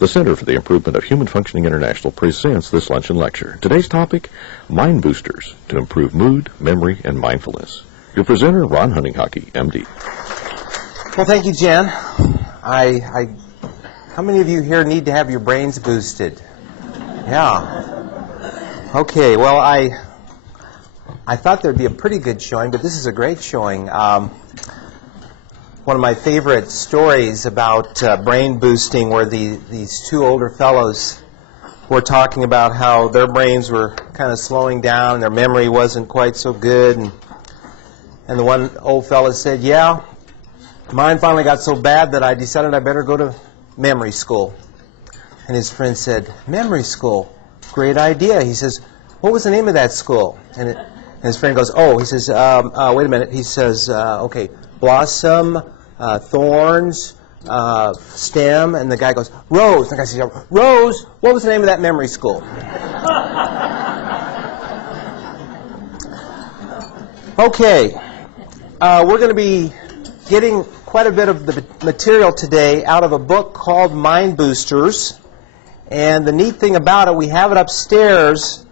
The Center for the Improvement of Human Functioning International presents this luncheon lecture. Today's topic, mind boosters to improve mood, memory, and mindfulness. Your presenter, Ron Hunninghake, MD. Well, thank you, Jen. How many of you here need to have your brains boosted? Yeah. Okay, well, I thought there'd be a pretty good showing, but this is a great showing. One of my favorite stories about brain boosting were these two older fellows were talking about how their brains were kind of slowing down, their memory wasn't quite so good, and the one old fellow said, yeah, mine finally got so bad that I decided I better go to memory school. And his friend said, memory school? Great idea. He says, what was the name of that school? And his friend goes, oh, he says, wait a minute. He says, okay, blossom, thorns, stem, and the guy goes, Rose. And the guy says, Rose, what was the name of that memory school? Okay, we're going to be getting quite a bit of the material today out of a book called Mind Boosters. And the neat thing about it, we have it upstairs,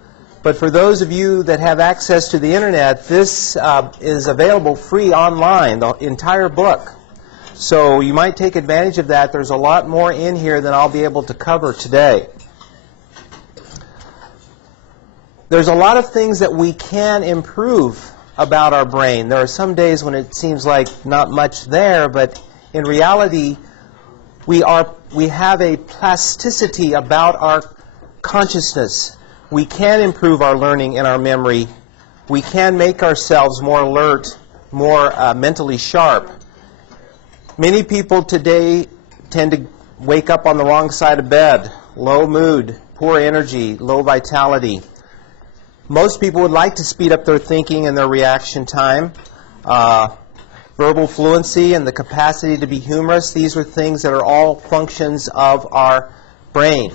but for those of you that have access to the internet, this is available free online, the entire book. So you might take advantage of that. There's a lot more in here than I'll be able to cover today. There's a lot of things that we can improve about our brain. There are some days when it seems like not much there, but in reality, we have a plasticity about our consciousness. We can improve our learning and our memory. We can make ourselves more alert, more mentally sharp. Many people today tend to wake up on the wrong side of bed, low mood, poor energy, low vitality. Most people would like to speed up their thinking and their reaction time. Verbal fluency and the capacity to be humorous, these are things that are all functions of our brain.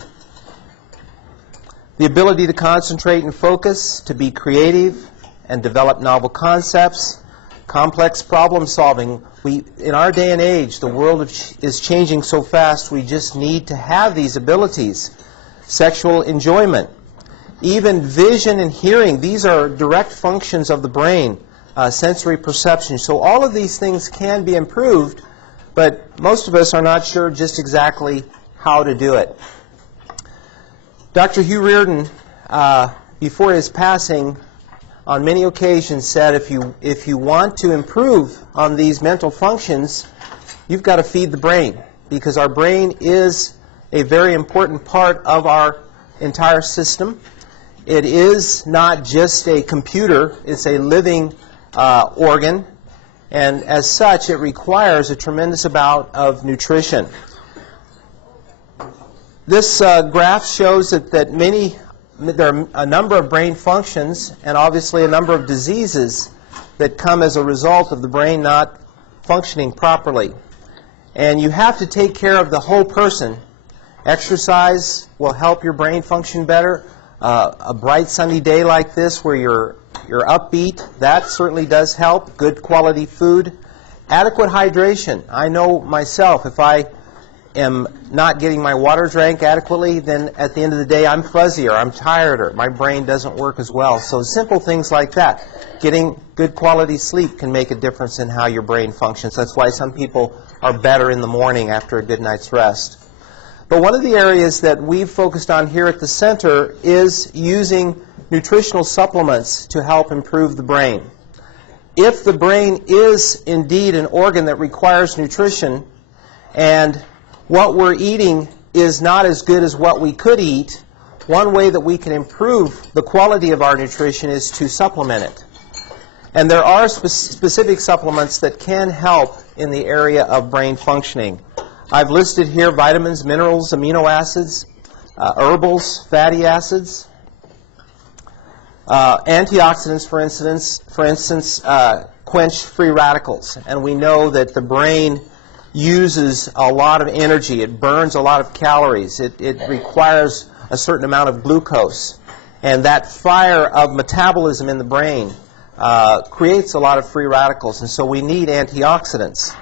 The ability to concentrate and focus, to be creative and develop novel concepts, complex problem solving. In our day and age, the world is changing so fast, we just need to have these abilities. Sexual enjoyment, even vision and hearing, these are direct functions of the brain. Sensory perception. So all of these things can be improved, but most of us are not sure just exactly how to do it. Dr. Hugh Riordan, before his passing, on many occasions said if you want to improve on these mental functions, you've got to feed the brain, because our brain is a very important part of our entire system. It is not just a computer, it's a living organ, and as such it requires a tremendous amount of nutrition. This graph shows that there are a number of brain functions and obviously a number of diseases that come as a result of the brain not functioning properly. And you have to take care of the whole person. Exercise will help your brain function better. A bright sunny day like this where you're upbeat, that certainly does help. Good quality food. Adequate hydration. I know myself, if I am not getting my water drank adequately, then at the end of the day I'm fuzzier, I'm tireder, my brain doesn't work as well. So simple things like that. Getting good quality sleep can make a difference in how your brain functions. That's why some people are better in the morning after a good night's rest. But one of the areas that we've focused on here at the center is using nutritional supplements to help improve the brain. If the brain is indeed an organ that requires nutrition, and what we're eating is not as good as what we could eat, one way that we can improve the quality of our nutrition is to supplement it. And there are specific supplements that can help in the area of brain functioning. I've listed here vitamins, minerals, amino acids, herbals, fatty acids, antioxidants, for instance, quench free radicals. And we know that the brain uses a lot of energy. It burns a lot of calories. It requires a certain amount of glucose. And that fire of metabolism in the brain creates a lot of free radicals. And so we need antioxidants.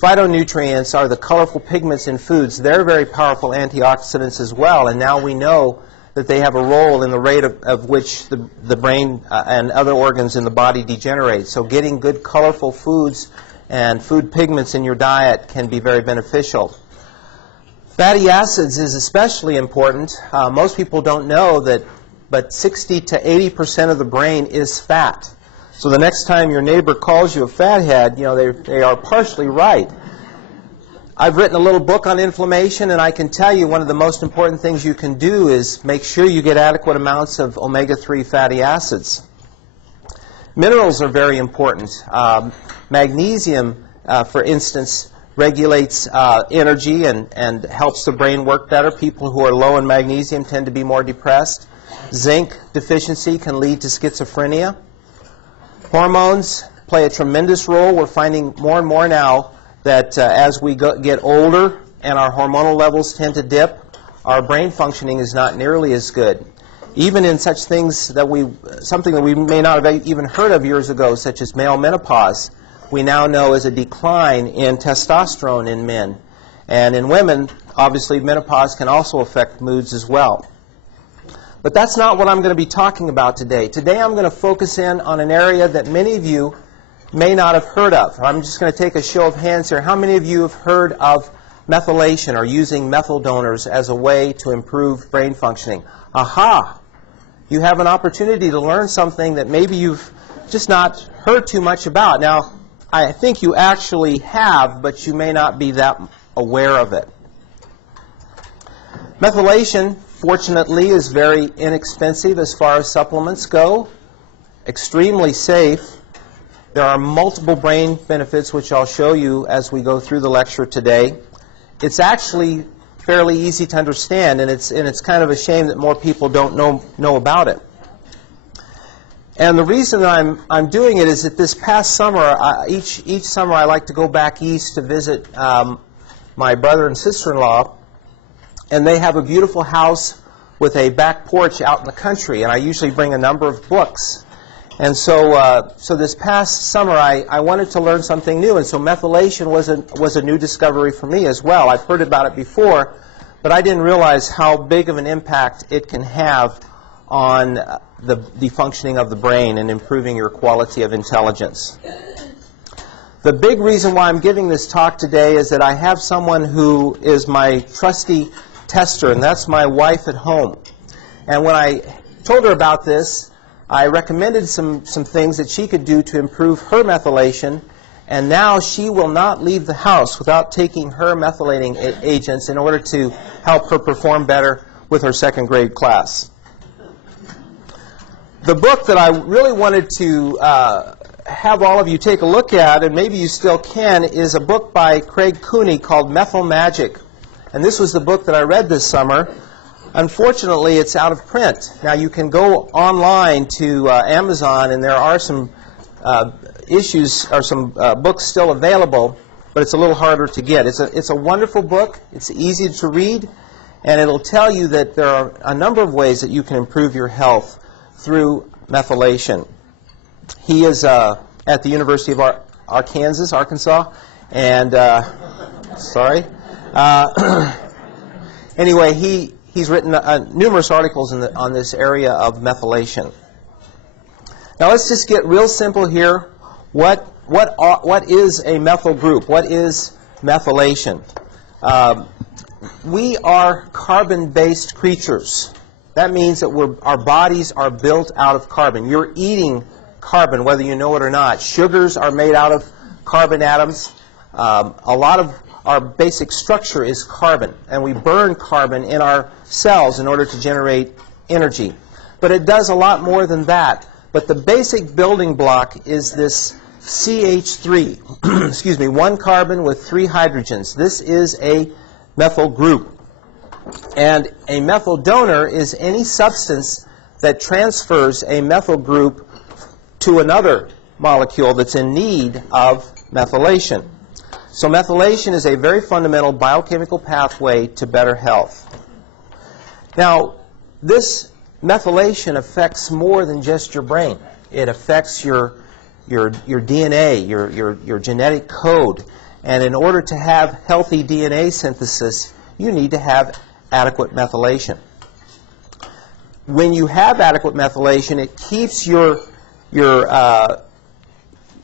Phytonutrients are the colorful pigments in foods. They're very powerful antioxidants as well, and now we know that they have a role in the rate of which the brain and other organs in the body degenerate. So getting good colorful foods and food pigments in your diet can be very beneficial. Fatty acids is especially important. Most people don't know that, but 60 to 80% of the brain is fat. So the next time your neighbor calls you a fathead, you know, they are partially right. I've written a little book on inflammation, and I can tell you one of the most important things you can do is make sure you get adequate amounts of omega-3 fatty acids. Minerals are very important. Magnesium, for instance, regulates energy and helps the brain work better. People who are low in magnesium tend to be more depressed. Zinc deficiency can lead to schizophrenia. Hormones play a tremendous role. We're finding more and more now that as we get older and our hormonal levels tend to dip, our brain functioning is not nearly as good. Even in such things that something that we may not have even heard of years ago, such as male menopause, we now know is a decline in testosterone in men. And in women, obviously, menopause can also affect moods as well. But that's not what I'm going to be talking about today. Today I'm going to focus in on an area that many of you may not have heard of. I'm just going to take a show of hands here. How many of you have heard of methylation or using methyl donors as a way to improve brain functioning? Aha! You have an opportunity to learn something that maybe you've just not heard too much about. Now, I think you actually have, but you may not be that aware of it. Methylation, fortunately, is very inexpensive as far as supplements go, extremely safe. There are multiple brain benefits, which I'll show you as we go through the lecture today. It's actually fairly easy to understand, and it's kind of a shame that more people don't know about it. And the reason that I'm doing it is that this past summer, each summer I like to go back east to visit my brother and sister-in-law, and they have a beautiful house with a back porch out in the country, and I usually bring a number of books. And so this past summer, I wanted to learn something new, and so methylation was a new discovery for me as well. I've heard about it before, but I didn't realize how big of an impact it can have on the functioning of the brain and improving your quality of intelligence. The big reason why I'm giving this talk today is that I have someone who is my trusty tester, and that's my wife at home. And when I told her about this, I recommended some things that she could do to improve her methylation, and now she will not leave the house without taking her methylating agents in order to help her perform better with her second grade class. The book that I really wanted to have all of you take a look at, and maybe you still can, is a book by Craig Cooney called Methyl Magic. And this was the book that I read this summer. Unfortunately, it's out of print. Now, you can go online to Amazon, and there are some books still available, but it's a little harder to get. It's a wonderful book. It's easy to read, and it'll tell you that there are a number of ways that you can improve your health through methylation. He is at the University of Arkansas, and anyway, he's written numerous articles on this area of methylation. Now let's just get real simple here. What is a methyl group? What is methylation? We are carbon-based creatures. That means that our bodies are built out of carbon. You're eating carbon, whether you know it or not. Sugars are made out of carbon atoms. A lot of our basic structure is carbon, and we burn carbon in our cells in order to generate energy. But it does a lot more than that. But the basic building block is this CH3, excuse me, one carbon with 3 hydrogens. This is a methyl group. And a methyl donor is any substance that transfers a methyl group to another molecule that's in need of methylation. So methylation is a very fundamental biochemical pathway to better health. Now, this methylation affects more than just your brain. It affects your DNA, your genetic code. And in order to have healthy DNA synthesis, you need to have adequate methylation. When you have adequate methylation, it keeps your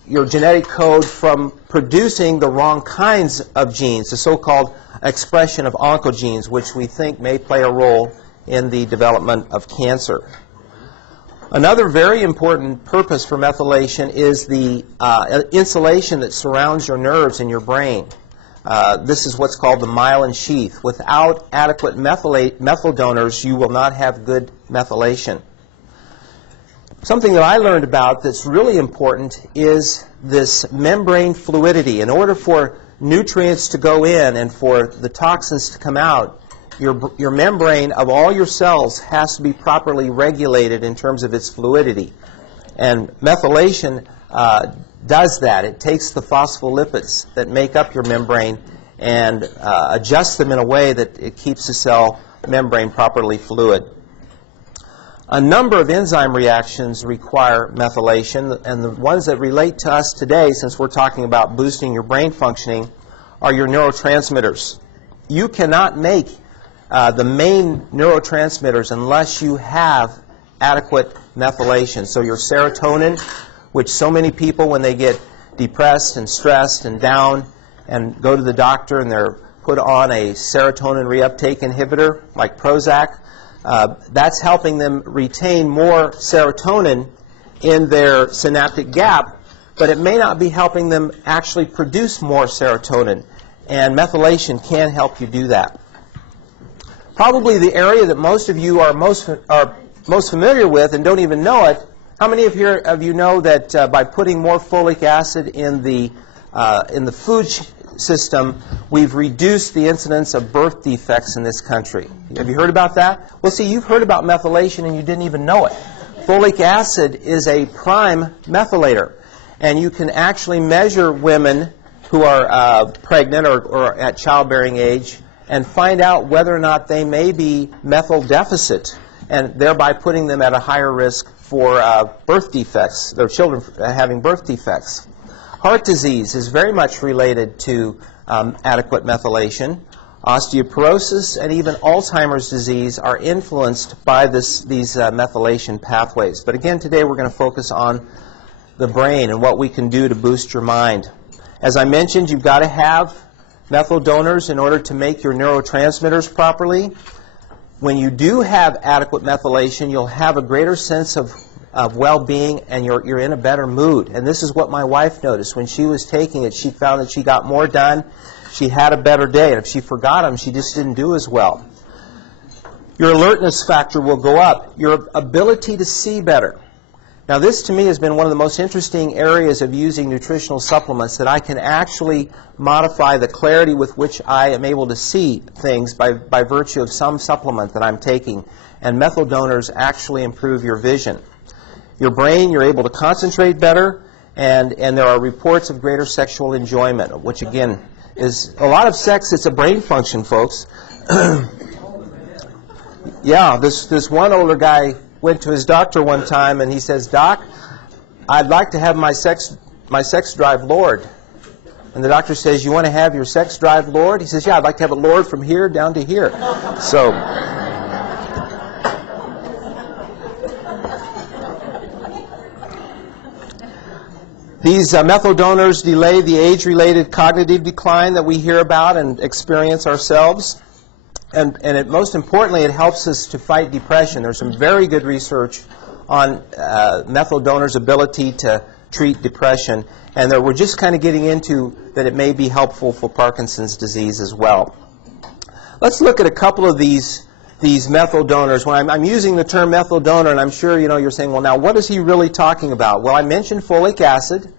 genetic code from producing the wrong kinds of genes, the so-called expression of oncogenes, which we think may play a role in the development of cancer. Another very important purpose for methylation is the insulation that surrounds your nerves in your brain. This is what's called the myelin sheath. Without adequate methyl donors, you will not have good methylation. Something that I learned about that's really important is this membrane fluidity. In order for nutrients to go in and for the toxins to come out, your membrane of all your cells has to be properly regulated in terms of its fluidity. And methylation does that. It takes the phospholipids that make up your membrane and adjusts them in a way that it keeps the cell membrane properly fluid. A number of enzyme reactions require methylation, and the ones that relate to us today, since we're talking about boosting your brain functioning, are your neurotransmitters. You cannot make the main neurotransmitters unless you have adequate methylation. So your serotonin, which so many people, when they get depressed and stressed and down and go to the doctor and they're put on a serotonin reuptake inhibitor like Prozac, that's helping them retain more serotonin in their synaptic gap, but it may not be helping them actually produce more serotonin, and methylation can help you do that. Probably the area that most of you are most familiar with and don't even know it. How many of you know that by putting more folic acid in the food system, we've reduced the incidence of birth defects in this country? Have you heard about that? Well, see, you've heard about methylation and you didn't even know it. Folic acid is a prime methylator, and you can actually measure women who are pregnant or at childbearing age and find out whether or not they may be methyl deficit, and thereby putting them at a higher risk for birth defects, their children having birth defects. Heart disease is very much related to adequate methylation. Osteoporosis and even Alzheimer's disease are influenced by these methylation pathways. But again, today we're going to focus on the brain and what we can do to boost your mind. As I mentioned, you've got to have methyl donors in order to make your neurotransmitters properly. When you do have adequate methylation, you'll have a greater sense of well-being, and you're in a better mood. And this is what my wife noticed. When she was taking it, she found that she got more done. She had a better day. And if she forgot them, she just didn't do as well. Your alertness factor will go up. Your ability to see better. Now, this to me has been one of the most interesting areas of using nutritional supplements, that I can actually modify the clarity with which I am able to see things by virtue of some supplement that I'm taking. And methyl donors actually improve your vision. Your brain, you're able to concentrate better, and there are reports of greater sexual enjoyment, which again is a lot of sex. It's a brain function, folks. Yeah, this one older guy went to his doctor one time and he says, "Doc, I'd like to have my sex drive lowered." And the doctor says, "You want to have your sex drive lowered?" He says, "Yeah, I'd like to have it lowered from here down to here." So these methyl donors delay the age-related cognitive decline that we hear about and experience ourselves. And most importantly, it helps us to fight depression. There's some very good research on methyl donors' ability to treat depression, and we're just kind of getting into that it may be helpful for Parkinson's disease as well. Let's look at a couple of these methyl donors. When I'm using the term methyl donor, and I'm sure you're saying, well, now what is he really talking about? Well, I mentioned folic acid,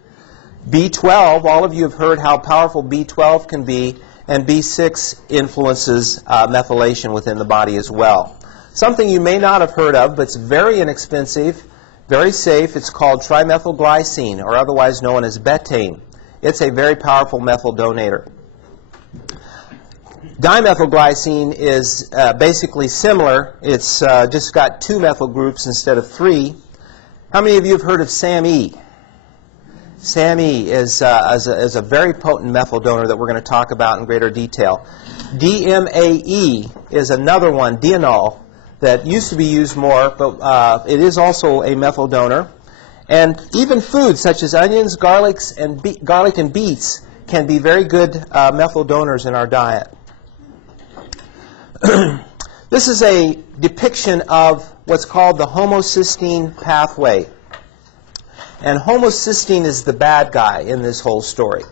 B12. All of you have heard how powerful B12 can be. And B6 influences methylation within the body as well. Something you may not have heard of, but it's very inexpensive, very safe. It's called trimethylglycine, or otherwise known as betaine. It's a very powerful methyl donator. Dimethylglycine is basically similar. It's just got 2 methyl groups instead of 3. How many of you have heard of SAMe? SAMe is a very potent methyl donor that we're going to talk about in greater detail. DMAE is another one, dianol, that used to be used more, but it is also a methyl donor. And even foods such as onions, garlic, and beets can be very good methyl donors in our diet. This is a depiction of what's called the homocysteine pathway. And homocysteine is the bad guy in this whole story.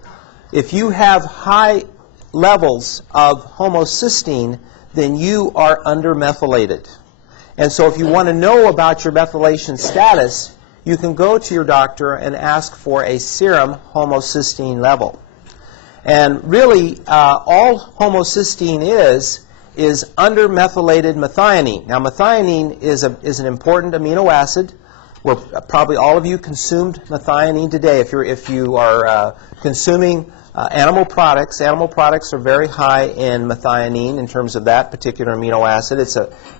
If you have high levels of homocysteine, then you are undermethylated. And so if you want to know about your methylation status, you can go to your doctor and ask for a serum homocysteine level. And really, all homocysteine is undermethylated methionine. Now, methionine is an important amino acid. Probably all of you consumed methionine today. If you are consuming animal products are very high in methionine in terms of that particular amino acid.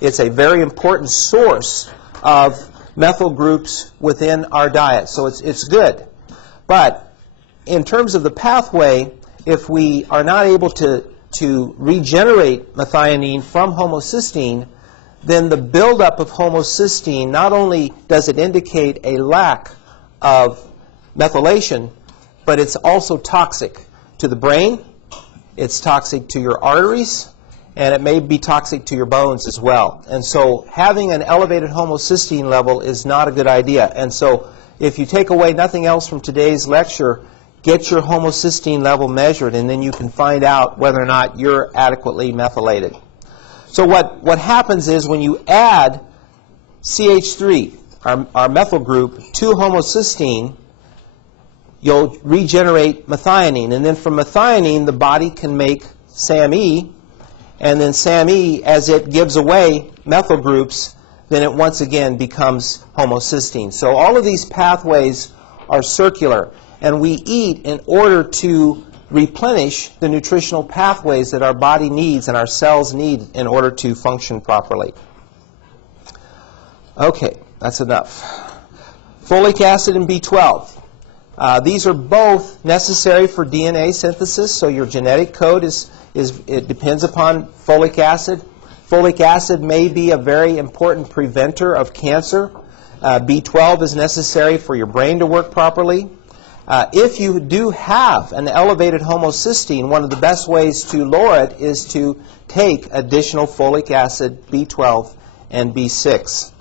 It's a very important source of methyl groups within our diet, so it's good. But in terms of the pathway, if we are not able to regenerate methionine from homocysteine, then the buildup of homocysteine, not only does it indicate a lack of methylation, but it's also toxic to the brain, it's toxic to your arteries, and it may be toxic to your bones as well. And so having an elevated homocysteine level is not a good idea. And so if you take away nothing else from today's lecture, get your homocysteine level measured, and then you can find out whether or not you're adequately methylated. So what happens is when you add CH3, our methyl group, to homocysteine, you'll regenerate methionine. And then from methionine, the body can make SAMe. And then SAMe, as it gives away methyl groups, then it once again becomes homocysteine. So all of these pathways are circular. And we eat in order to replenish the nutritional pathways that our body needs and our cells need in order to function properly. Okay, that's enough. Folic acid and B12. These are both necessary for DNA synthesis, so your genetic code it depends upon folic acid. Folic acid may be a very important preventer of cancer. B12 is necessary for your brain to work properly. If you do have an elevated homocysteine, one of the best ways to lower it is to take additional folic acid, B12, and B6.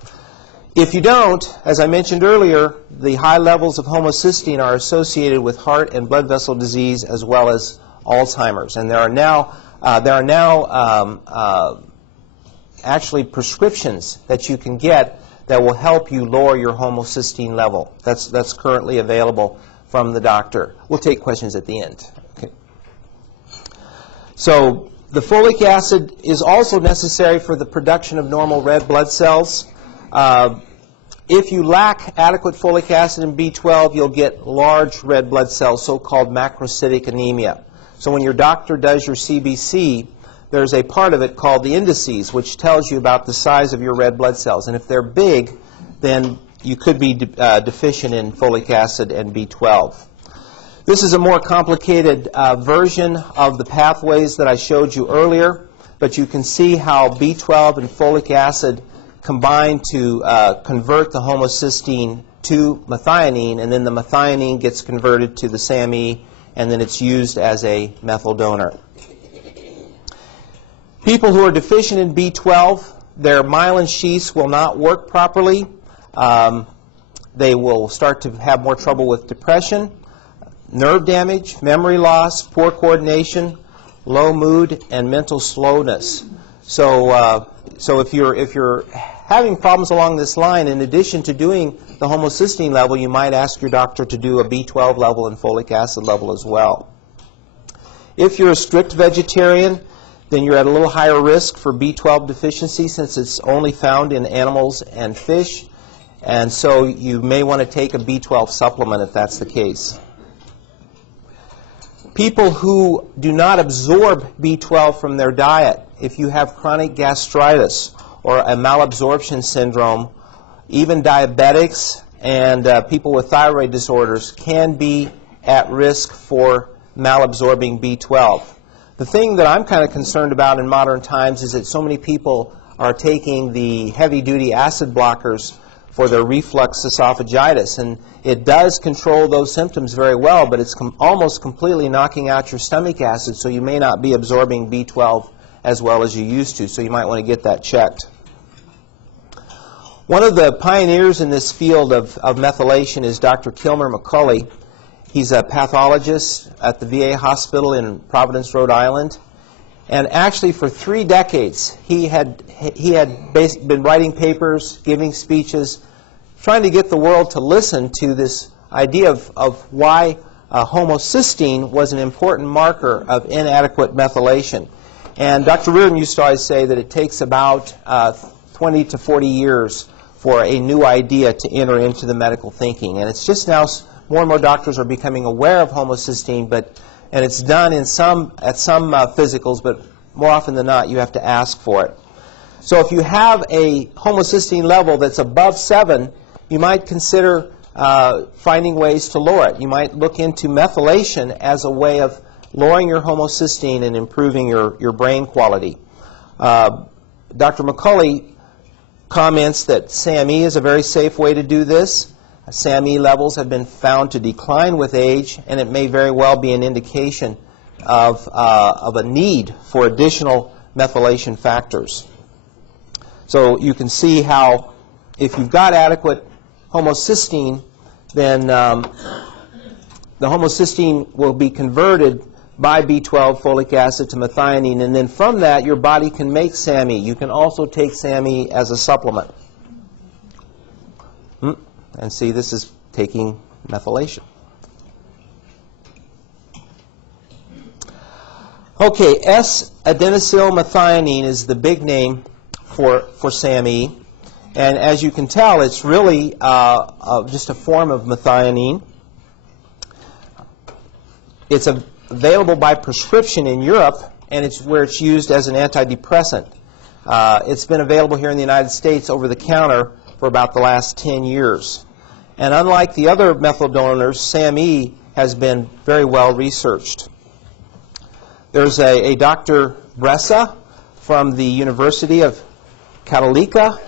If you don't, as I mentioned earlier, the high levels of homocysteine are associated with heart and blood vessel disease as well as Alzheimer's. And there are now actually prescriptions that you can get that will help you lower your homocysteine level. That's currently available from the doctor. We'll take questions at the end. Okay. So the folic acid is also necessary for the production of normal red blood cells. If you lack adequate folic acid and B12, you'll get large red blood cells, so-called macrocytic anemia. So when your doctor does your CBC, there's a part of it called the indices, which tells you about the size of your red blood cells. And if they're big, then you could be deficient in folic acid and B12. This is a more complicated version of the pathways that I showed you earlier, but you can see how B12 and folic acid combine to convert the homocysteine to methionine, and then the methionine gets converted to the SAMe, and then it's used as a methyl donor. People who are deficient in B12, their myelin sheaths will not work properly. They will start to have more trouble with depression, nerve damage, memory loss, poor coordination, low mood, and mental slowness. So if you're having problems along this line, in addition to doing the homocysteine level, you might ask your doctor to do a B12 level and folic acid level as well. If you're a strict vegetarian, then you're at a little higher risk for B12 deficiency since it's only found in animals and fish. And so you may want to take a B12 supplement if that's the case. People who do not absorb B12 from their diet, if you have chronic gastritis or a malabsorption syndrome, even diabetics and people with thyroid disorders can be at risk for malabsorbing B12. The thing that I'm kind of concerned about in modern times is that so many people are taking the heavy-duty acid blockers for their reflux esophagitis, and it does control those symptoms very well, but it's almost completely knocking out your stomach acid, so you may not be absorbing B12 as well as you used to, so you might want to get that checked. One of the pioneers in this field of methylation is Dr. Kilmer McCulley. He's a pathologist at the VA hospital in Providence, Rhode Island. And actually for 3 decades, he had been writing papers, giving speeches, trying to get the world to listen to this idea of why homocysteine was an important marker of inadequate methylation. And Dr. Riordan used to always say that it takes about 20 to 40 years for a new idea to enter into the medical thinking. And it's just now more and more doctors are becoming aware of homocysteine, and it's done at some physicals, but more often than not, you have to ask for it. So if you have a homocysteine level that's above 7, you might consider finding ways to lower it. You might look into methylation as a way of lowering your homocysteine and improving your brain quality. Dr. McCulley comments that SAMe is a very safe way to do this. SAMe levels have been found to decline with age, and it may very well be an indication of a need for additional methylation factors. So you can see how if you've got adequate homocysteine, then the homocysteine will be converted by B12 folic acid to methionine, and then from that your body can make SAMe. You can also take SAMe as a supplement. And see, this is taking methylation. Okay, S-adenosylmethionine is the big name for SAMe. And as you can tell, it's really just a form of methionine. It's available by prescription in Europe, and it's where it's used as an antidepressant. It's been available here in the United States over the counter for about the last 10 years. And unlike the other methyl donors, SAMe has been very well researched. There's a Dr. Bressa from the University of Cattolica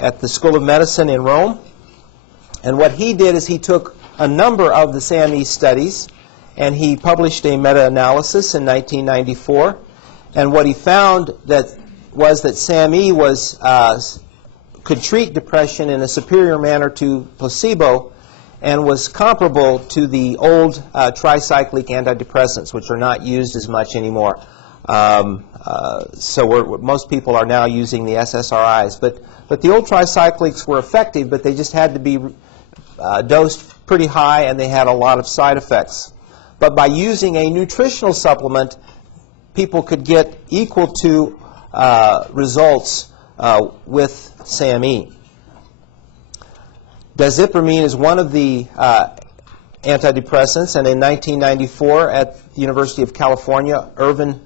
at the School of Medicine in Rome. And what he did is he took a number of the SAMe studies and he published a meta-analysis in 1994. And what he found was that SAMe could treat depression in a superior manner to placebo and was comparable to the old tricyclic antidepressants, which are not used as much anymore. So most people are now using the SSRIs. But the old tricyclics were effective, but they just had to be dosed pretty high, and they had a lot of side effects. But by using a nutritional supplement, people could get equal to results with SAMe. Diazepamine is one of the antidepressants, and in 1994 at the University of California, Irvine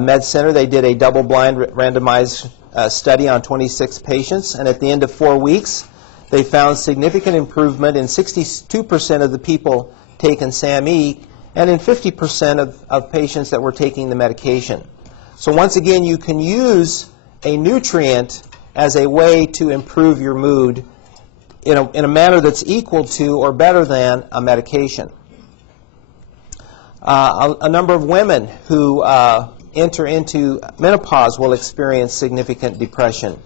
Med Center, they did a double-blind randomized study on 26 patients, and at the end of 4 weeks, they found significant improvement in 62% of the people taking SAMe and in 50% of patients that were taking the medication. So once again, you can use a nutrient as a way to improve your mood in a manner that's equal to or better than a medication. A number of women who enter into menopause will experience significant depression.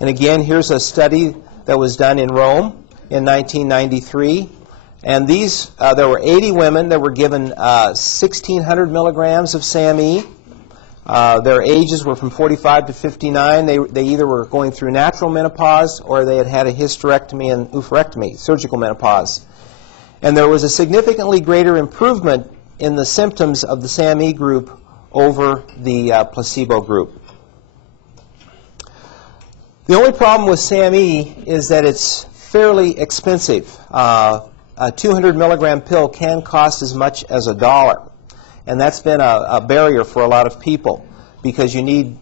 And again, here's a study that was done in Rome in 1993. And there were 80 women that were given 1,600 milligrams of SAMe. Their ages were from 45 to 59. They either were going through natural menopause or they had had a hysterectomy and oophorectomy, surgical menopause. And there was a significantly greater improvement in the symptoms of the SAMe group over the placebo group. The only problem with SAMe is that it's fairly expensive. A 200 milligram pill can cost as much as $1. And that's been a barrier for a lot of people because you need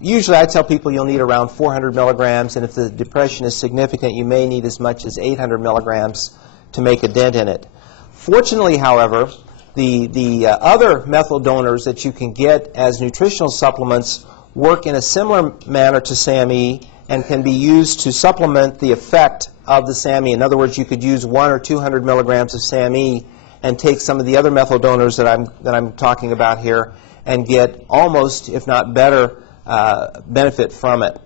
Usually I tell people you'll need around 400 milligrams, and if the depression is significant, you may need as much as 800 milligrams to make a dent in it. Fortunately, however, the other methyl donors that you can get as nutritional supplements work in a similar manner to SAMe and can be used to supplement the effect of the SAMe. In other words, you could use 100 or 200 milligrams of SAMe and take some of the other methyl donors that I'm talking about here and get almost, if not better, benefit from it.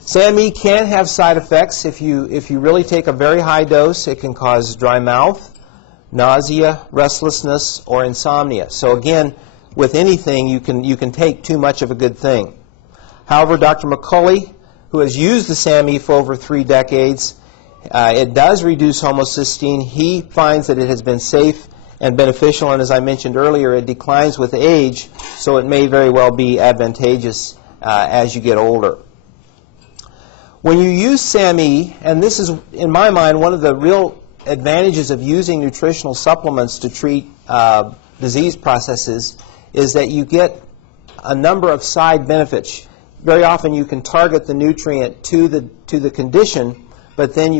SAMe can have side effects. If you really take a very high dose, it can cause dry mouth, nausea, restlessness, or insomnia. So again, with anything, you can take too much of a good thing. However, Dr. McCulley, who has used the SAMe for over 3 decades, it does reduce homocysteine. He finds that it has been safe and beneficial, and as I mentioned earlier, it declines with age, so it may very well be advantageous as you get older. When you use SAMe, and this is, in my mind, one of the real advantages of using nutritional supplements to treat disease processes, is that you get a number of side benefits. Very often you can target the nutrient to the condition, but then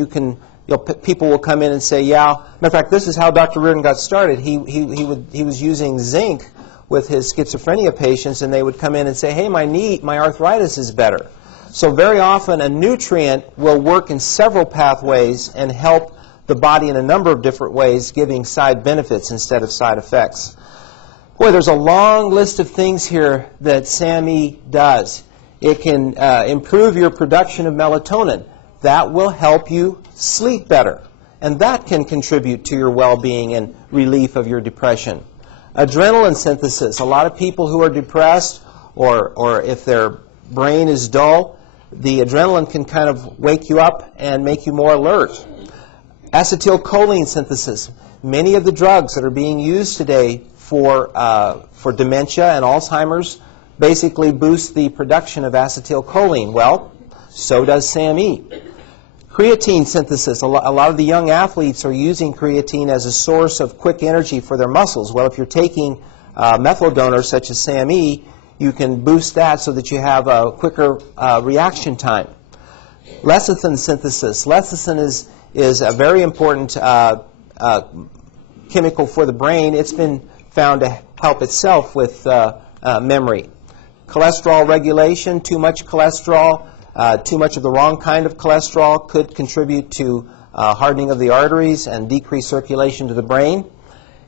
people will come in and say, yeah, matter of fact, this is how Dr. Riordan got started. He was using zinc with his schizophrenia patients, and they would come in and say, hey, my arthritis is better. So very often a nutrient will work in several pathways and help the body in a number of different ways, giving side benefits instead of side effects. Boy, there's a long list of things here that SAMe does. It can improve your production of melatonin. That will help you sleep better, and that can contribute to your well-being and relief of your depression. Adrenaline synthesis. A lot of people who are depressed, or if their brain is dull, the adrenaline can kind of wake you up and make you more alert. Acetylcholine synthesis. Many of the drugs that are being used today for dementia and Alzheimer's basically boost the production of acetylcholine. Well, so does SAMe. Creatine synthesis. A lot of the young athletes are using creatine as a source of quick energy for their muscles. Well, if you're taking methyl donors such as SAMe, you can boost that so that you have a quicker reaction time. Lecithin synthesis. Lecithin is a very important chemical for the brain. It's been found to help itself with memory. Cholesterol regulation. Too much cholesterol, too much of the wrong kind of cholesterol could contribute to hardening of the arteries and decreased circulation to the brain.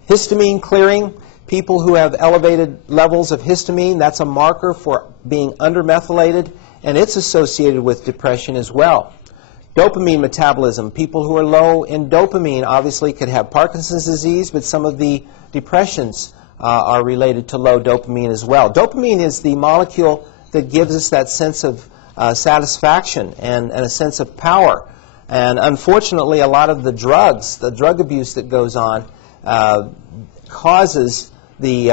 Histamine clearing. People who have elevated levels of histamine, that's a marker for being undermethylated, and it's associated with depression as well. Dopamine metabolism. People who are low in dopamine obviously could have Parkinson's disease, but some of the depressions are related to low dopamine as well. Dopamine is the molecule that gives us that sense of satisfaction and a sense of power. And unfortunately, a lot of the drug abuse that goes on causes the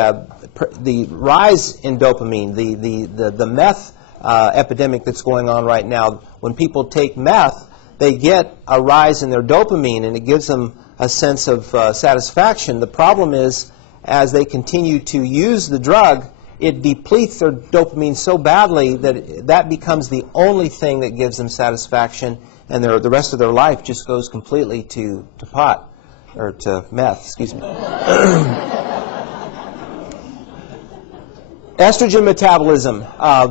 rise in dopamine, the meth epidemic that's going on right now. When people take meth, they get a rise in their dopamine, and it gives them a sense of satisfaction. The problem is, as they continue to use the drug, it depletes their dopamine so badly that that becomes the only thing that gives them satisfaction, and the rest of their life just goes completely to pot, or to meth, excuse me. Estrogen metabolism.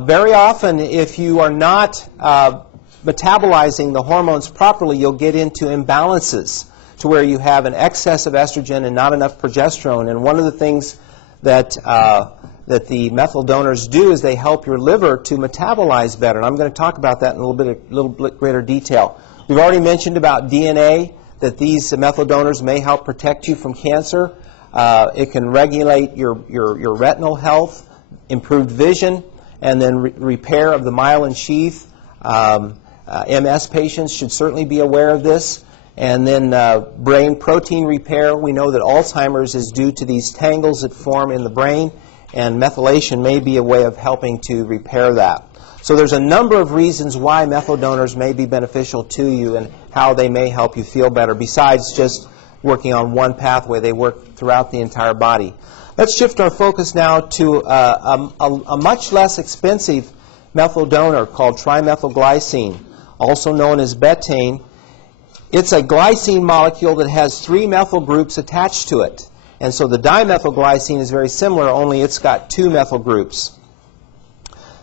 Very often, if you are not metabolizing the hormones properly, you'll get into imbalances to where you have an excess of estrogen and not enough progesterone. And one of the things that the methyl donors do is they help your liver to metabolize better. And I'm going to talk about that in a little bit greater detail. We've already mentioned about DNA, that these methyl donors may help protect you from cancer. It can regulate your retinal health, improved vision, and then repair of the myelin sheath. MS patients should certainly be aware of this. And then brain protein repair. We know that Alzheimer's is due to these tangles that form in the brain, and methylation may be a way of helping to repair that. So there's a number of reasons why methyl donors may be beneficial to you and how they may help you feel better, besides just working on one pathway. They work throughout the entire body. Let's shift our focus now to a much less expensive methyl donor called trimethylglycine, also known as betaine. It's a glycine molecule that has 3 methyl groups attached to it. And so the dimethylglycine is very similar, only it's got 2 methyl groups.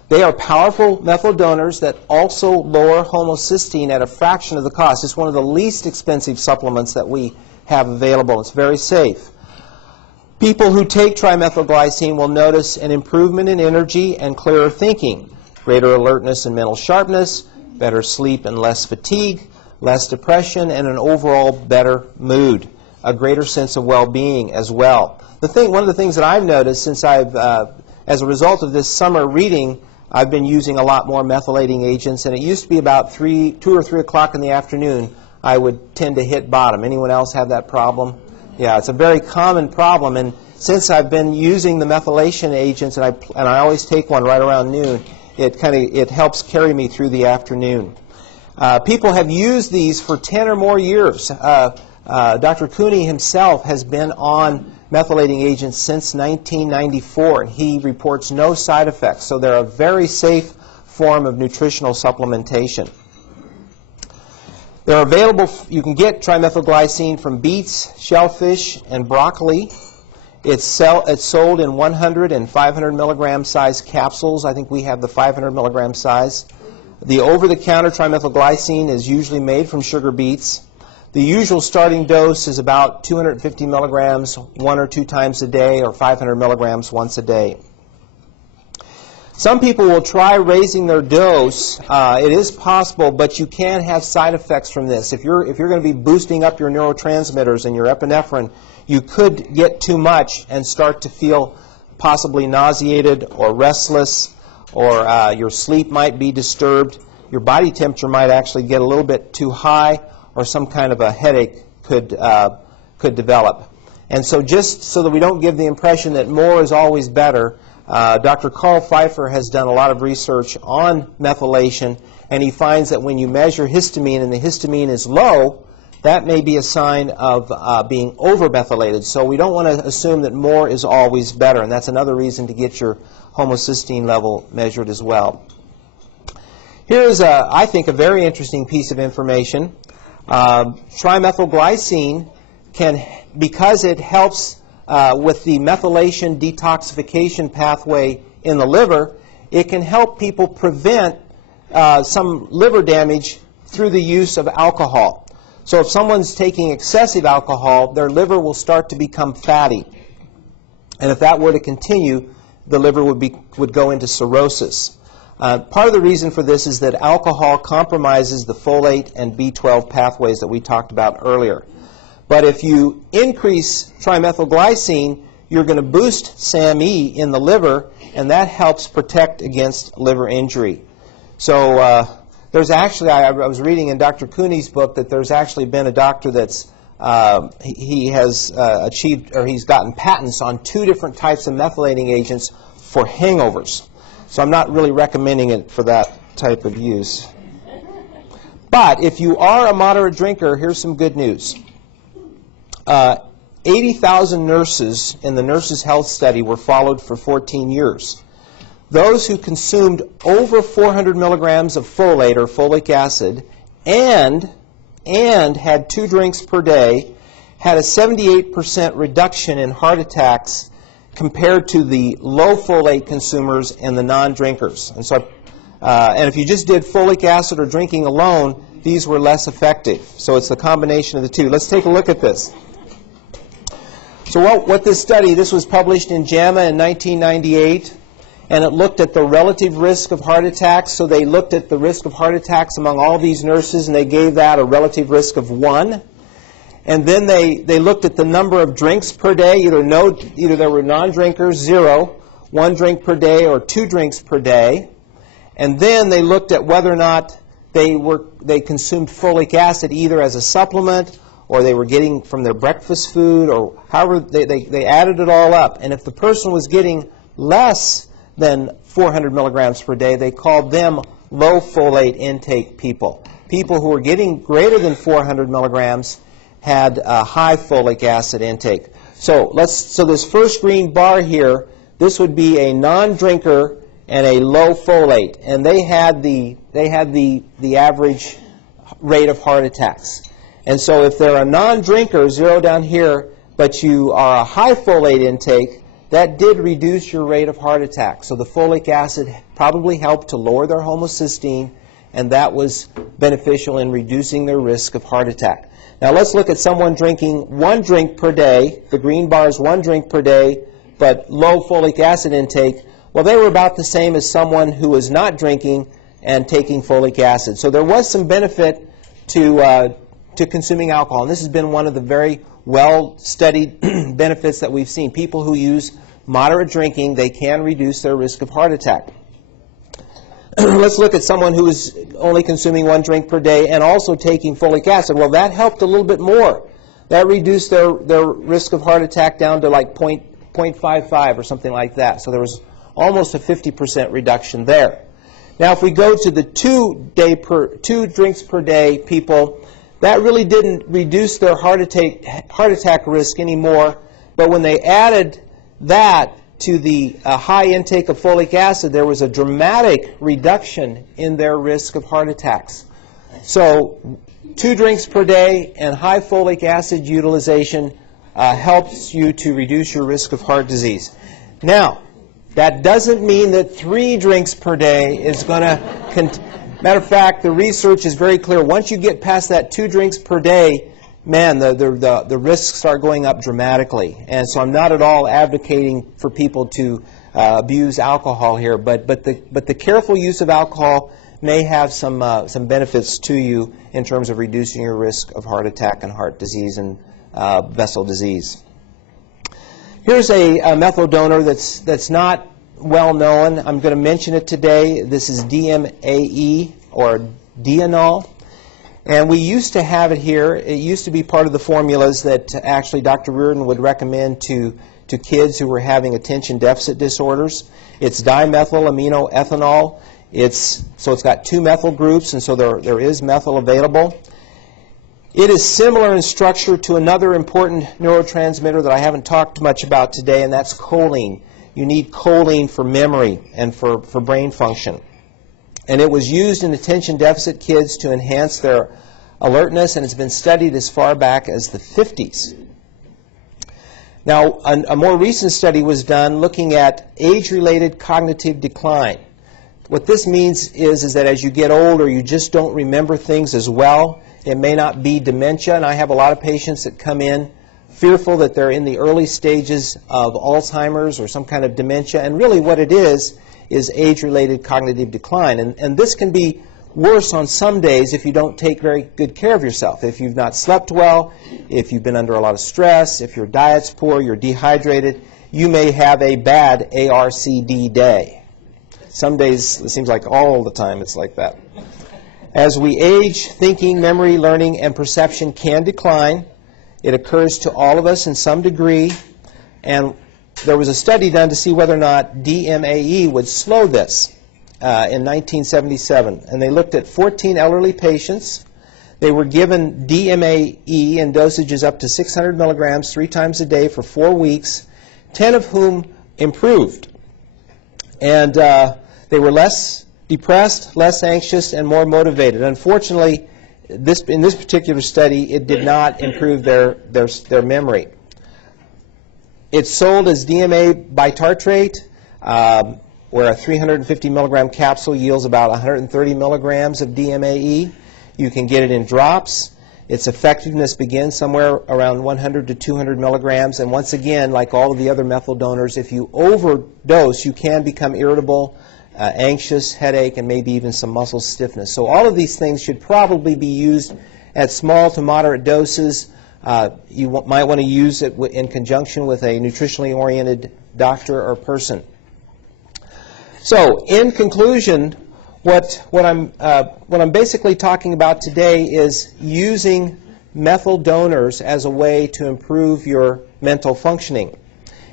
They are powerful methyl donors that also lower homocysteine at a fraction of the cost. It's one of the least expensive supplements that we have available. It's very safe. People who take trimethylglycine will notice an improvement in energy and clearer thinking, greater alertness and mental sharpness, better sleep and less fatigue, less depression, and an overall better mood, a greater sense of well-being as well. One of the things that I've noticed since as a result of this summer reading, I've been using a lot more methylating agents, and it used to be about 2 or 3 o'clock in the afternoon I would tend to hit bottom. Anyone else have that problem? Yeah, it's a very common problem, and since I've been using the methylation agents, and I always take one right around noon, it helps carry me through the afternoon. People have used these for 10 or more years. Dr. Cooney himself has been on methylating agents since 1994, and he reports no side effects. So they're a very safe form of nutritional supplementation. They're available, you can get trimethylglycine from beets, shellfish, and broccoli. It's sold in 100 and 500 milligram size capsules. I think we have the 500 milligram size. The over-the-counter trimethylglycine is usually made from sugar beets. The usual starting dose is about 250 milligrams 1 or 2 times a day, or 500 milligrams once a day. Some people will try raising their dose. It is possible, but you can have side effects from this. If you're going to be boosting up your neurotransmitters and your epinephrine, you could get too much and start to feel possibly nauseated or restless, or your sleep might be disturbed. Your body temperature might actually get a little bit too high, or some kind of a headache could develop. And so just so that we don't give the impression that more is always better, Dr. Carl Pfeiffer has done a lot of research on methylation, and he finds that when you measure histamine and the histamine is low, that may be a sign of being over-methylated. So we don't want to assume that more is always better, and that's another reason to get your homocysteine level measured as well. Here is, I think, a very interesting piece of information. Trimethylglycine because it helps with the methylation detoxification pathway in the liver, it can help people prevent some liver damage through the use of alcohol. So if someone's taking excessive alcohol, their liver will start to become fatty. And if that were to continue, the liver would go into cirrhosis. Part of the reason for this is that alcohol compromises the folate and B12 pathways that we talked about earlier. But if you increase trimethylglycine, you're going to boost SAMe in the liver, and that helps protect against liver injury. So there's actually, I was reading in Dr. Cooney's book that there's actually been a doctor that's he has achieved, or he's gotten patents on 2 different types of methylating agents for hangovers. So I'm not really recommending it for that type of use. But if you are a moderate drinker, here's some good news. 80,000 nurses in the Nurses' Health Study were followed for 14 years. Those who consumed over 400 milligrams of folate or folic acid and had 2 drinks per day had a 78% reduction in heart attacks compared to the low folate consumers and the non-drinkers. And so, and if you just did folic acid or drinking alone, these were less effective. So it's the combination of the 2. Let's take a look at this. So what this study, this was published in JAMA in 1998, and it looked at the relative risk of heart attacks. So they looked at the risk of heart attacks among all these nurses, and they gave that a relative risk of 1. And then they looked at the number of drinks per day. Either there were non-drinkers, 0, 1 drink per day, or 2 drinks per day. And then they looked at whether or not they consumed folic acid either as a supplement, or they were getting from their breakfast food, or however they added it all up. And if the person was getting less than 400 milligrams per day, they called them low folate intake people. People who were getting greater than 400 milligrams had a high folic acid intake. So this first green bar here, this would be a non-drinker and a low folate, and they had the average rate of heart attacks. And so if they're a non-drinker, 0 down here, but you are a high folate intake, that did reduce your rate of heart attack. So the folic acid probably helped to lower their homocysteine, and that was beneficial in reducing their risk of heart attack. Now let's look at someone drinking 1 drink per day. The green bar is 1 drink per day, but low folic acid intake. Well, they were about the same as someone who was not drinking and taking folic acid. So there was some benefit to consuming alcohol. And this has been one of the very well-studied benefits that we've seen. People who use moderate drinking, they can reduce their risk of heart attack. Let's look at someone who is only consuming 1 drink per day and also taking folic acid. Well, that helped a little bit more. That reduced their risk of heart attack down to like 0.55 or something like that. So there was almost a 50% reduction there. Now, if we go to the 2 drinks per day people, that really didn't reduce their heart attack risk anymore. But when they added that to the high intake of folic acid, there was a dramatic reduction in their risk of heart attacks. So 2 drinks per day and high folic acid utilization helps you to reduce your risk of heart disease. Now, that doesn't mean that 3 drinks per day is going to... Matter of fact, the research is very clear. Once you get past that 2 drinks per day, man, the risks start going up dramatically. And so I'm not at all advocating for people to abuse alcohol here, but the careful use of alcohol may have some benefits to you in terms of reducing your risk of heart attack and heart disease and vessel disease. Here's a methyl donor that's not well known. I'm going to mention it today. This is DMAE, or Dianol. And we used to have it here. It used to be part of the formulas that actually Dr. Riordan would recommend to kids who were having attention deficit disorders. It's dimethyl amino ethanol. So it's got 2 methyl groups, and so there is methyl available. It is similar in structure to another important neurotransmitter that I haven't talked much about today, and that's choline. You need choline for memory and for brain function. And it was used in attention deficit kids to enhance their alertness, and it's been studied as far back as the 50s. Now, a more recent study was done looking at age-related cognitive decline. What this means is that as you get older, you just don't remember things as well. It may not be dementia, and I have a lot of patients that come in fearful that they're in the early stages of Alzheimer's or some kind of dementia, and really what it is age-related cognitive decline. And this can be worse on some days if you don't take very good care of yourself. If you've not slept well, if you've been under a lot of stress, if your diet's poor, you're dehydrated, you may have a bad ARCD day. Some days, it seems like all the time it's like that. As we age, thinking, memory, learning, and perception can decline. It occurs to all of us in some degree, and there was a study done to see whether or not DMAE would slow this in 1977, and they looked at 14 elderly patients. They were given DMAE in dosages up to 600 milligrams 3 times a day for 4 weeks, 10 of whom improved. And they were less depressed, less anxious, and more motivated. Unfortunately, in this particular study, it did not improve their memory. It's sold as DMA bitartrate, where a 350 milligram capsule yields about 130 milligrams of DMAE. You can get it in drops. Its effectiveness begins somewhere around 100 to 200 milligrams. And once again, like all of the other methyl donors, if you overdose, you can become irritable, anxious, headache, and maybe even some muscle stiffness. So all of these things should probably be used at small to moderate doses. You might want to use it in conjunction with a nutritionally oriented doctor or person. So, in conclusion, what I'm basically talking about today is using methyl donors as a way to improve your mental functioning.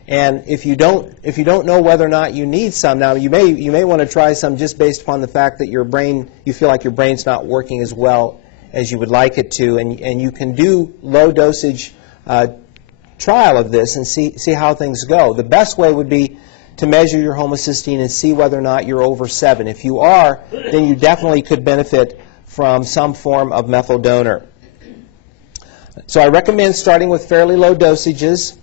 And if you don't know whether or not you need some, now you may want to try some just based upon the fact that you feel like your brain's not working as well as you would like it to, and you can do low dosage trial of this and see how things go. The best way would be to measure your homocysteine and see whether or not you're over 7. If you are, then you definitely could benefit from some form of methyl donor. So I recommend starting with fairly low dosages.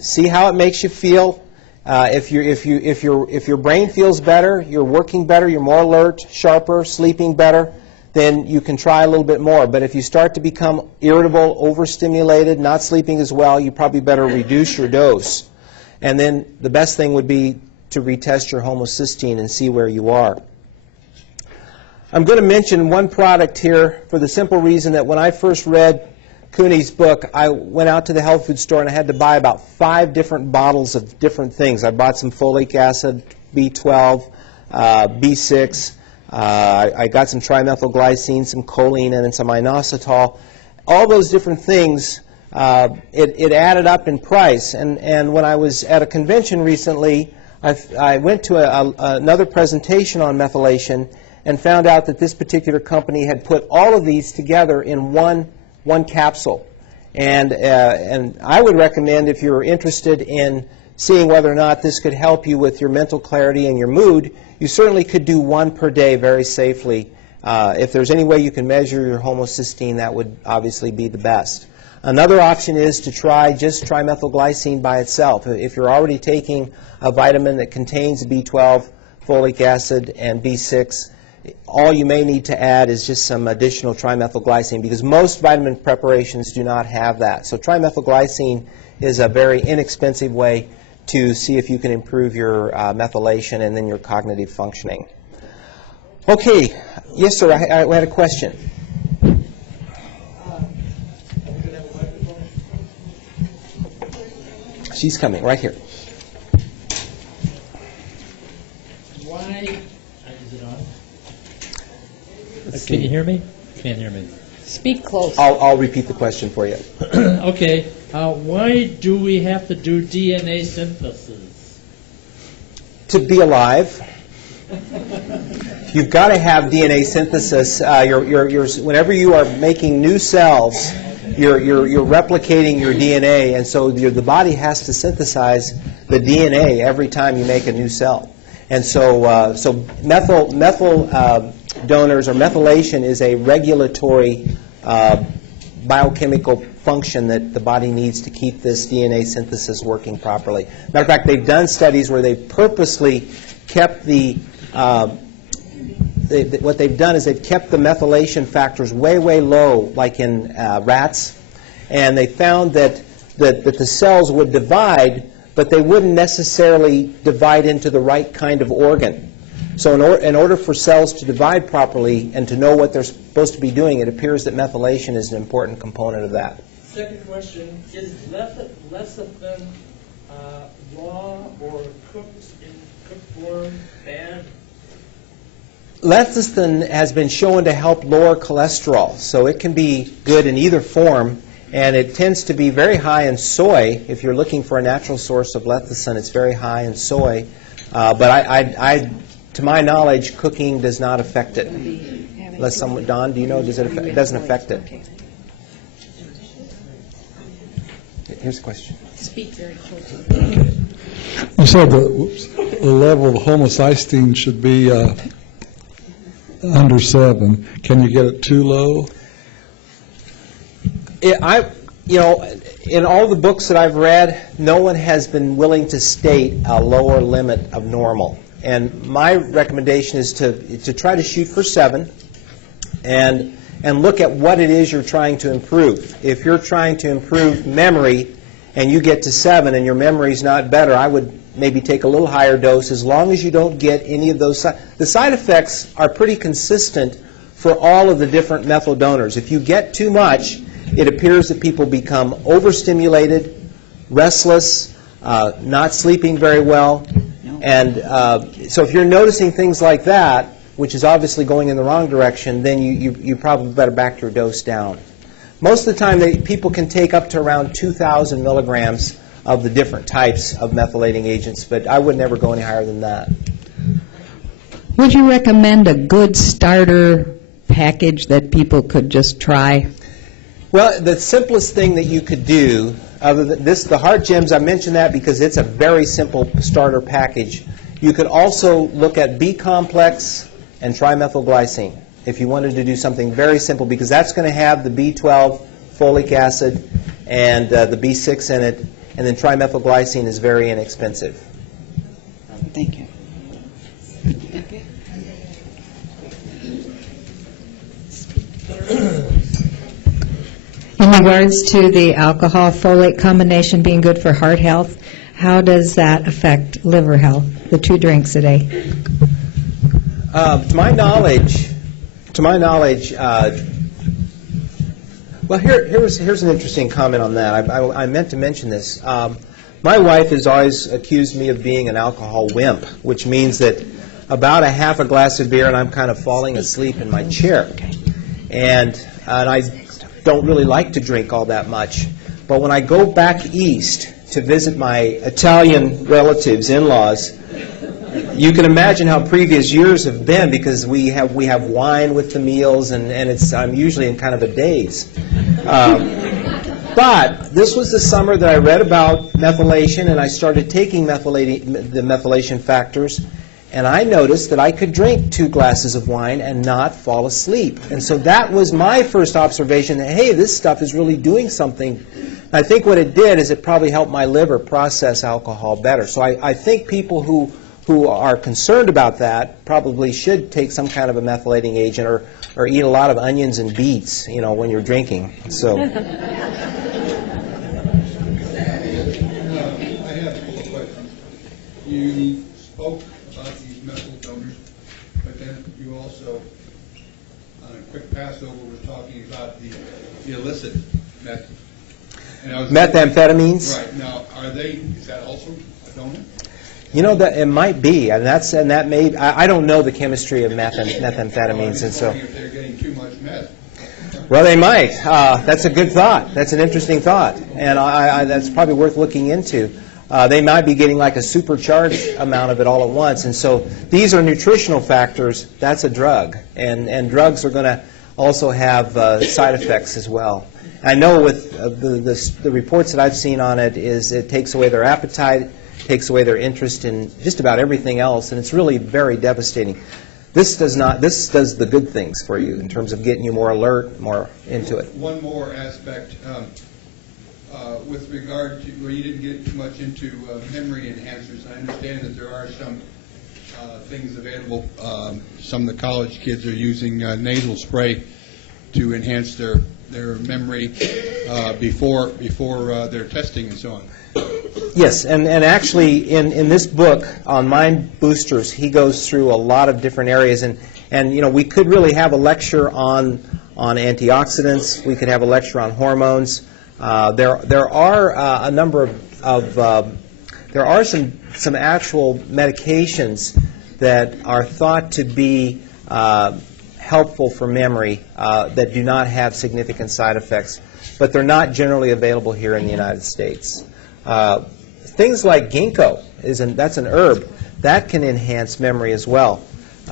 See how it makes you feel. If your brain feels better, you're working better, you're more alert, sharper, sleeping better, then you can try a little bit more. But if you start to become irritable, overstimulated, not sleeping as well, you probably better reduce your dose. And then the best thing would be to retest your homocysteine and see where you are. I'm going to mention one product here for the simple reason that when I first read Cooney's book, I went out to the health food store and I had to buy about 5 different bottles of different things. I bought some folic acid, B12, B6. I got some trimethylglycine, some choline, and then some inositol. All those different things, it added up in price. And when I was at a convention recently, I went to another presentation on methylation and found out that this particular company had put all of these together in one capsule. And I would recommend, if you're interested in seeing whether or not this could help you with your mental clarity and your mood, you certainly could do 1 per day very safely. If there's any way you can measure your homocysteine, that would obviously be the best. Another option is to try just trimethylglycine by itself. If you're already taking a vitamin that contains B12, folic acid, and B6, all you may need to add is just some additional trimethylglycine, because most vitamin preparations do not have that. So trimethylglycine is a very inexpensive way to see if you can improve your methylation and then your cognitive functioning. Okay, yes sir, I had a question. She's coming right here. Why is it on? Can you hear me? Can't hear me. Speak close. I'll repeat the question for you. Okay. Why do we have to do DNA synthesis? To be alive, you've got to have DNA synthesis. Whenever you are making new cells, you're replicating your DNA, and so the body has to synthesize the DNA every time you make a new cell. And so, methyl donors, or methylation, is a regulatory biochemical function that the body needs to keep this DNA synthesis working properly. Matter of fact, they've done studies where they've purposely kept what they've done is they've kept the methylation factors way, way low, like in rats, and they found that the cells would divide, but they wouldn't necessarily divide into the right kind of organ. So in order for cells to divide properly and to know what they're supposed to be doing, it appears that methylation is an important component of that. Second question, is lecithin raw or cooked in cooked form bad? Lecithin has been shown to help lower cholesterol, so it can be good in either form, and it tends to be very high in soy. If you're looking for a natural source of lecithin, it's very high in soy. But to my knowledge, cooking does not affect it. Unless someone, Don, do you know, it doesn't affect it? Here's the question. Speak very closely. You said the level of homocysteine should be under 7. Can you get it too low? In all the books that I've read, no one has been willing to state a lower limit of normal. And my recommendation is to try to shoot for 7 and look at what it is you're trying to improve. If you're trying to improve memory and you get to 7 and your memory's not better, I would maybe take a little higher dose, as long as you don't get any of those. The side effects are pretty consistent for all of the different methyl donors. If you get too much, it appears that people become overstimulated, restless, not sleeping very well. And so if you're noticing things like that, which is obviously going in the wrong direction, then you probably better back your dose down. Most of the time, people can take up to around 2,000 milligrams of the different types of methylating agents, but I would never go any higher than that. Would you recommend a good starter package that people could just try? Well, the simplest thing that you could do Other than this, the heart gems, I mentioned that because it's a very simple starter package. You could also look at B-complex and trimethylglycine if you wanted to do something very simple, because that's going to have the B12, folic acid, and the B6 in it, and then trimethylglycine is very inexpensive. Thank you. In regards to the alcohol-folate combination being good for heart health, how does that affect liver health, the 2 drinks a day? To my knowledge, well, here's an interesting comment on that. I meant to mention this. My wife has always accused me of being an alcohol wimp, which means that about a half a glass of beer and I'm kind of falling asleep in my chair. And I don't really like to drink all that much. But when I go back east to visit my Italian relatives, in-laws, you can imagine how previous years have been, because we have wine with the meals, and I'm usually in kind of a daze. But this was the summer that I read about methylation, and I started taking the methylation factors, and I noticed that I could drink 2 glasses of wine and not fall asleep. And so that was my first observation that, hey, this stuff is really doing something. I think what it did is it probably helped my liver process alcohol better. So I think people who are concerned about that probably should take some kind of a methylating agent, or eat a lot of onions and beets, when you're drinking. So. I have a couple of questions. You spoke about these methyl donors, but then you also, on a quick passover, were talking about the illicit meth. Methamphetamines? Right. Now, is that also a donor? That it might be, and that may. I don't know the chemistry of methamphetamines, and so. If they're getting too much meth. Well, they might. That's a good thought. That's an interesting thought, and that's probably worth looking into. They might be getting like a supercharged amount of it all at once, and so these are nutritional factors. That's a drug, and drugs are going to also have side effects as well. I know with the reports that I've seen on it is it takes away their appetite, takes away their interest in just about everything else, and it's really very devastating. This does the good things for you in terms of getting you more alert, more into it. One more aspect with regard to, well, you didn't get too much into memory enhancers. I understand that there are some things available. Some of the college kids are using nasal spray to enhance their memory before their testing and so on. Yes, and actually in this book on Mind Boosters, he goes through a lot of different areas, and we could really have a lecture on antioxidants. We could have a lecture on hormones. There are a number of there are some actual medications that are thought to be helpful for memory that do not have significant side effects, but they're not generally available here in the United States. Things like ginkgo, that's an herb, that can enhance memory as well.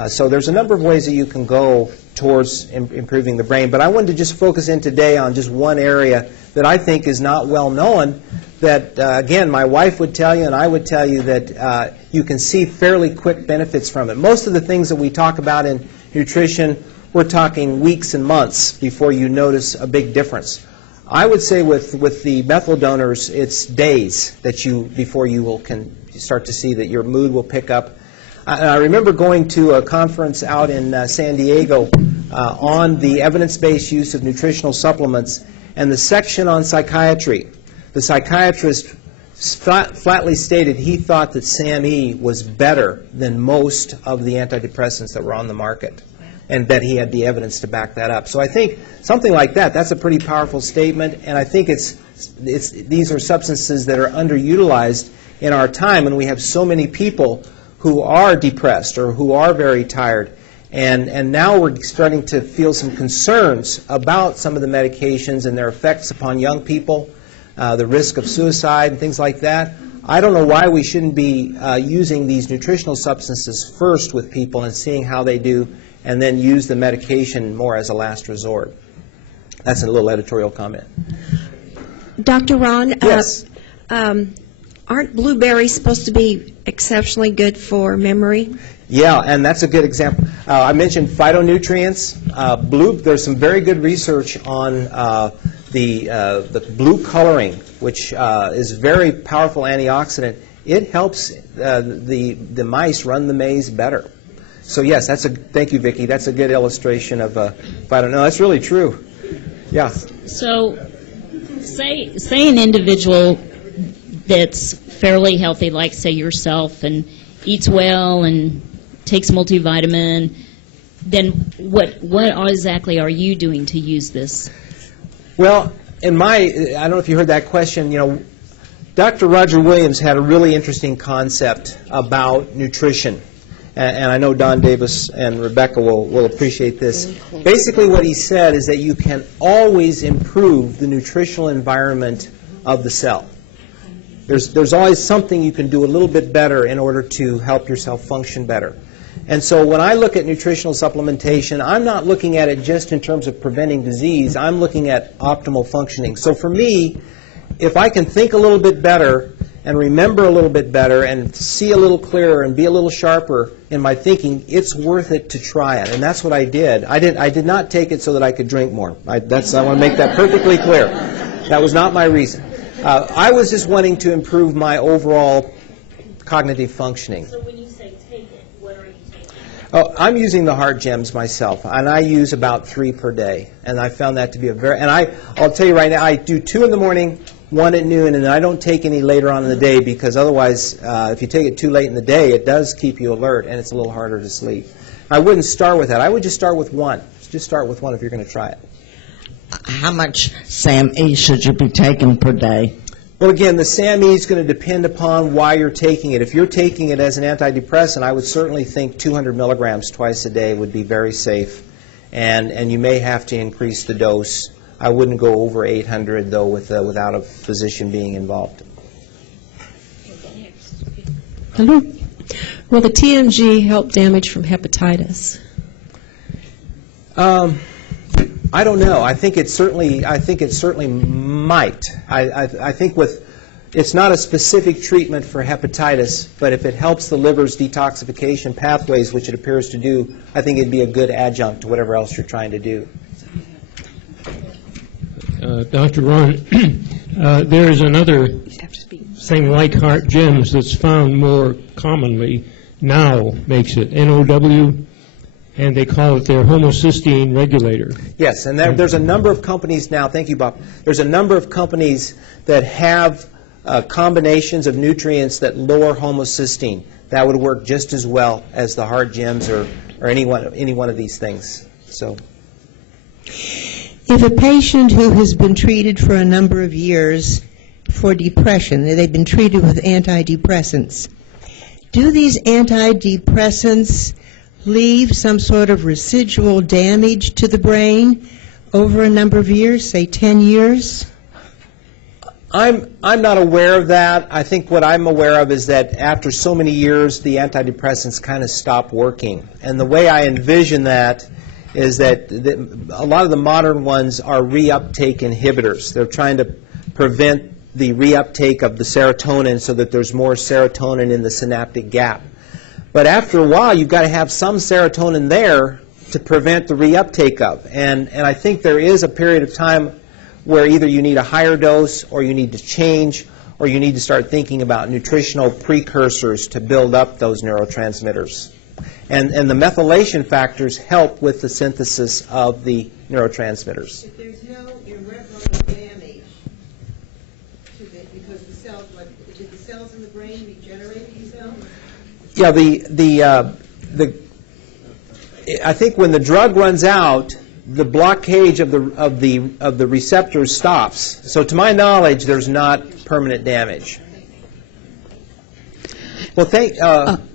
So there's a number of ways that you can go towards improving the brain, but I wanted to just focus in today on just one area that I think is not well known, that, again, my wife would tell you and I would tell you that you can see fairly quick benefits from it. Most of the things that we talk about in nutrition, we're talking weeks and months before you notice a big difference. I would say with the methyl donors, it's days that before you can start to see that your mood will pick up. I remember going to a conference out in San Diego on the evidence-based use of nutritional supplements, and the section on psychiatry. The psychiatrist flatly stated he thought that SAMe was better than most of the antidepressants that were on the market, and that he had the evidence to back that up. So I think something like that, that's a pretty powerful statement, and I think these are substances that are underutilized in our time, and we have so many people who are depressed or who are very tired. And now we're starting to feel some concerns about some of the medications and their effects upon young people, the risk of suicide and things like that. I don't know why we shouldn't be using these nutritional substances first with people and seeing how they do, and then use the medication more as a last resort. That's a little editorial comment. Dr. Ron, Yes. aren't blueberries supposed to be exceptionally good for memory? Yeah, and that's a good example. I mentioned phytonutrients. There's some very good research on the blue coloring, which is a very powerful antioxidant. It helps the mice run the maze better. So yes, thank you, Vicki. That's a good illustration of phyto. No, that's really true. Yeah. So, say an individual that's fairly healthy, like say yourself, and eats well and takes multivitamin, then what exactly are you doing to use this? Well, I don't know if you heard that question, Dr. Roger Williams had a really interesting concept about nutrition. And I know Don Davis and Rebecca will appreciate this. Basically what he said is that you can always improve the nutritional environment of the cell. There's always something you can do a little bit better in order to help yourself function better. And so when I look at nutritional supplementation, I'm not looking at it just in terms of preventing disease. I'm looking at optimal functioning. So for me, if I can think a little bit better and remember a little bit better and see a little clearer and be a little sharper in my thinking, it's worth it to try it. And that's what I did. I did not take it so that I could drink more. I want to make that perfectly clear. That was not my reason. I was just wanting to improve my overall cognitive functioning. So when you say take it, what are you taking? Oh, I'm using the heart gems myself, and I use about 3 per day. And I found that to be I'll tell you right now, I do 2 in the morning, 1 at noon, and I don't take any later on in the day because otherwise, if you take it too late in the day, it does keep you alert and it's a little harder to sleep. I wouldn't start with that. I would just start with 1. Just start with 1 if you're going to try it. How much SAMe should you be taking per day? Well, again, the SAMe is going to depend upon why you're taking it. If you're taking it as an antidepressant, I would certainly think 200 milligrams twice a day would be very safe, and you may have to increase the dose. I wouldn't go over 800, though, without a physician being involved. Hello. Will the TMG help damage from hepatitis? I don't know. I think it certainly might. I think it's not a specific treatment for hepatitis, but if it helps the liver's detoxification pathways, which it appears to do, I think it'd be a good adjunct to whatever else you're trying to do. Dr. Ron, there is another thing like heart gems that's found more commonly now, makes it NOW, and they call it their homocysteine regulator. Yes, and there's a number of companies now, thank you, Bob, there's a number of companies that have combinations of nutrients that lower homocysteine. That would work just as well as the heart gems or any one of these things. So. If a patient who has been treated for a number of years for depression, they've been treated with antidepressants, do these antidepressants leave some sort of residual damage to the brain over a number of years, say 10 years? I'm not aware of that. I think what I'm aware of is that after so many years, the antidepressants kind of stop working. And the way I envision that is that a lot of the modern ones are reuptake inhibitors. They're trying to prevent the reuptake of the serotonin so that there's more serotonin in the synaptic gap. But after a while, you've got to have some serotonin there to prevent the reuptake of. And I think there is a period of time where either you need a higher dose or you need to change or you need to start thinking about nutritional precursors to build up those neurotransmitters. And the methylation factors help with the synthesis of the neurotransmitters. If there's no irreparable damage to it, because the cells, did the cells in the brain regenerate themselves? Yeah, I think when the drug runs out, the blockage of the receptors stops. So to my knowledge, there's not permanent damage. Well,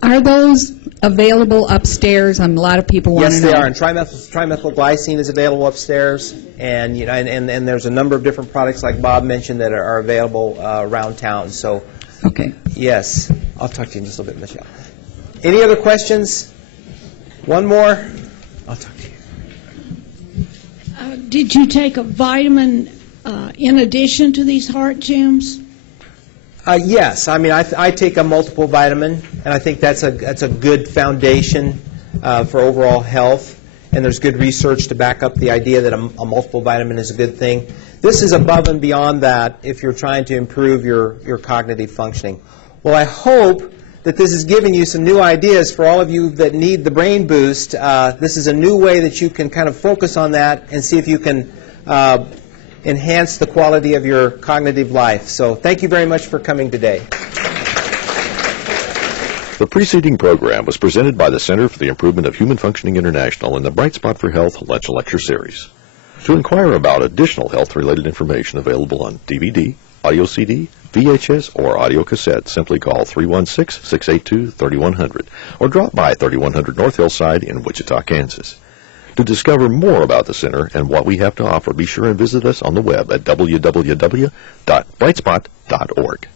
are those available upstairs? A lot of people want to know. Yes, they are. And trimethylglycine is available upstairs, and and there's a number of different products, like Bob mentioned, that are available around town. So, okay. Yes, I'll talk to you in just a little bit, Michelle. Any other questions? One more. I'll talk to you. Did you take a vitamin in addition to these heart gems? Yes, I mean, I take a multiple vitamin, and I think that's a good foundation for overall health, and there's good research to back up the idea that a multiple vitamin is a good thing. This is above and beyond that if you're trying to improve your cognitive functioning. Well, I hope that this has given you some new ideas for all of you that need the brain boost. This is a new way that you can kind of focus on that and see if you can enhance the quality of your cognitive life. So thank you very much for coming today. The preceding program was presented by the Center for the Improvement of Human Functioning International in the Bright Spot for Health Lunch and Lecture Series. To inquire about additional health-related information available on DVD, audio CD, VHS, or audio cassette, simply call 316-682-3100 or drop by 3100 North Hillside in Wichita, Kansas. To discover more about the center and what we have to offer, be sure and visit us on the web at www.brightspot.org.